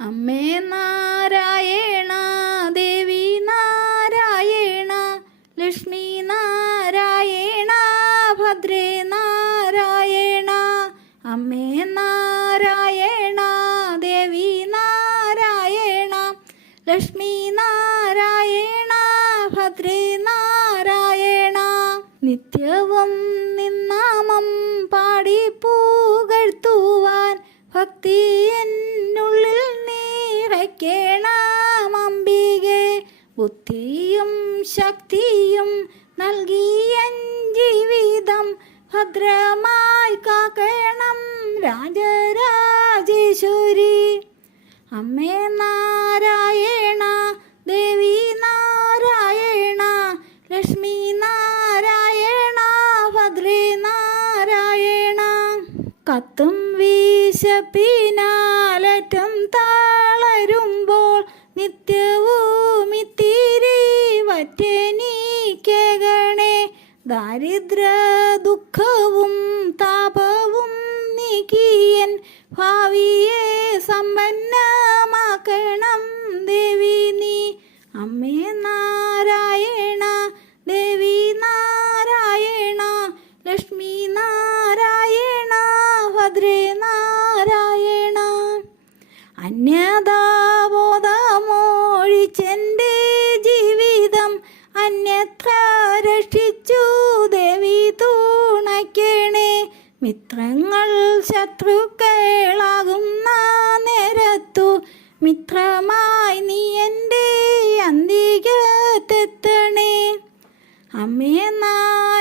അമ്മേ നാരായണ ദേവി നാരായണ ലക്ഷ്മി നാരായണ ഭദ്രേ നാരായണ അമ്മേ നാരായണ ദേവി നാരായണ ലക്ഷ്മി നാരായണ ഭദ്രേ നാരായണ. നിത്യവും നിന്നാമം പാടി പൂകഴ്ത്തുവാൻ ഭക്തി എന്നുള്ളിൽ നിറയ്ക്കണം അംബികെ ബുദ്ധിയും ശക്തിയും നൽകിയൻ ജീവിതം ഭദ്രമായി കാക്കണം രാജരാജേശ്വരി. അമ്മേ നാരായണ കത്തും വീശപ്പിനാലറ്റം താളരുമ്പോൾ നിത്യവും ഇത്തിരി വറ്റനീക്കണേ ദാരിദ്ര ദുഃഖവും താപവും നീക്കിയൻ ഭാവിയെ സമ്പന്നമാക്കണം ദേവി നീ. അമ്മേ നാരായണ അന്യതാബോധമോഴിച്ചെന്റെ ജീവിതം അന്യത്ര രക്ഷിച്ചു ദേവി തുണയ്ക്കണേ. മിത്രങ്ങൾ ശത്രുക്കളാകുന്ന നേരത്തു. മിത്രമായി നീ എന്റെ അന്തികത്തെത്തണേ. അമ്മേ നാരായണ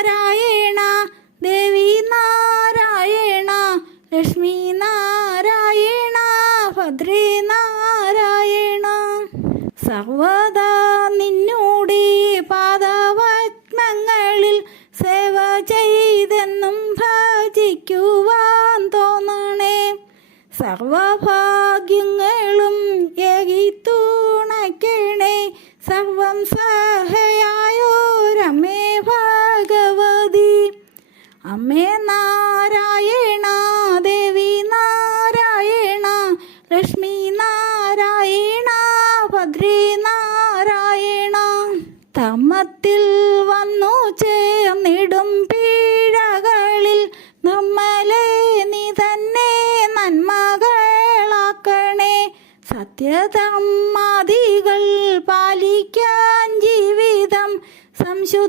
സത്യധർമാദികൾ പാലിക്കാൻ ജീവിതം സംശുദ്ധമാക്കണേ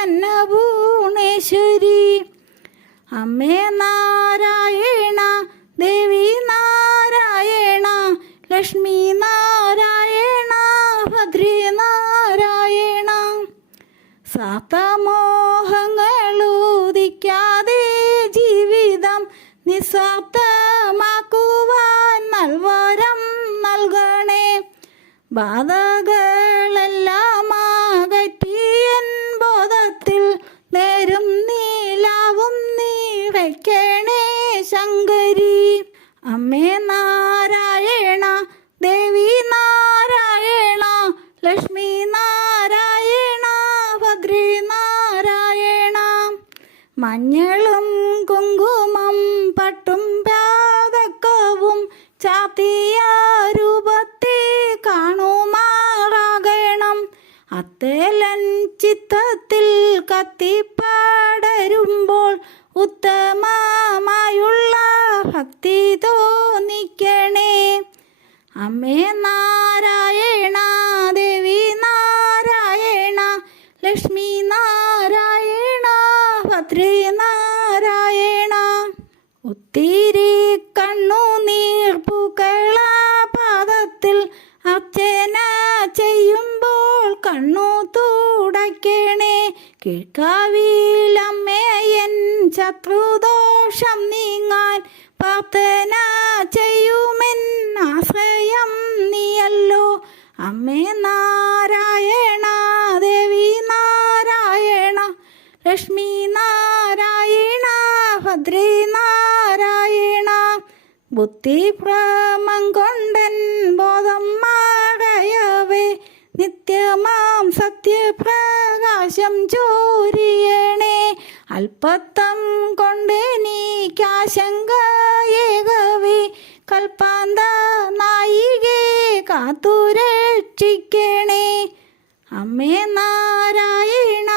അന്നപൂണേശ്വരി അമ്മേ നാരായണ ദേവി നാരായണ ലക്ഷ്മി നാരായണ ഭദ്രി നാരായണ. സാത്തമോഹങ്ങളൂതിക്കാതെ ജീവിതം നിസ്വാർത്ഥമാക്കുവാൻ ബാധകളെല്ലാം അകറ്റിയൻ ബോധത്തിൽ നേരും നീലാവും നീറയ്ക്കണേ ശങ്കരി. അമ്മേ നാരായണ ദേവി നാരായണ ലക്ഷ്മി നാരായണ ഭദ്രി നാരായണ. മഞ്ഞളും കുങ്കുമം പട്ടും പാതക്കവും ചാത്തിയ രൂപത്തെ അത്തേലൻ ചിത്തത്തിൽ കത്തിപ്പാടരുമ്പോൾ ഉത്തമമായുള്ള ഭക്തി തോന്നിക്കണേ. അമ്മേ നാരായണ ദേവി നാരായണ ലക്ഷ്മി നാരായണ ഭദ്രി നാരായണ. ഒത്തിരി കണ്ണു പൂക്കള തുടയ്ക്കണേ കിഴക്കാവിലമ്മയൻ ശത്രുദോഷം നീങ്ങാൻ പ്രാർത്ഥന ചെയ്യുമെൻ. ആശ്രയം നീയല്ലോ. അമ്മേ നാരായണ ദേവി നാരായണ ലക്ഷ്മി നാരായണ ഭദ്രി നാരായണ ബുദ്ധിഭ്രമം കൊണ്ടൻ നിത്യമാം സത്യപ്രകാശം ചോരിയണേ. അല്പത്തം ഏകവി. കൽപ്പാന്ത നായികെ കാത്തുരക്ഷിക്കണേ അമ്മേ നാരായണ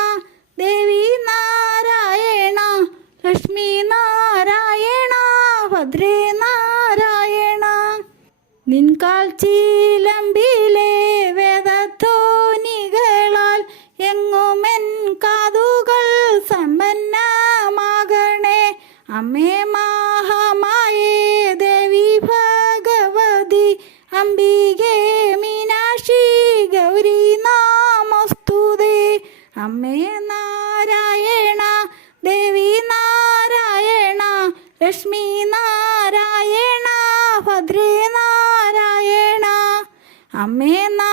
ദേവി നാരായണ ലക്ഷ്മി നാരായണ ഭദ്രേ നാരായണ. നിൻകാൽ ചീലമ്പിലെ അമ്മേ മാഹമായേ ദേവി ഭഗവതി അംബികേ മീനാക്ഷി ഗൗരി നാമസ്തുതേ. അമ്മേ നാരായണ ദേവി നാരായണ ലക്ഷ്മി നാരായണ ഭദ്രേ നാരായണ. അമ്മേ നാ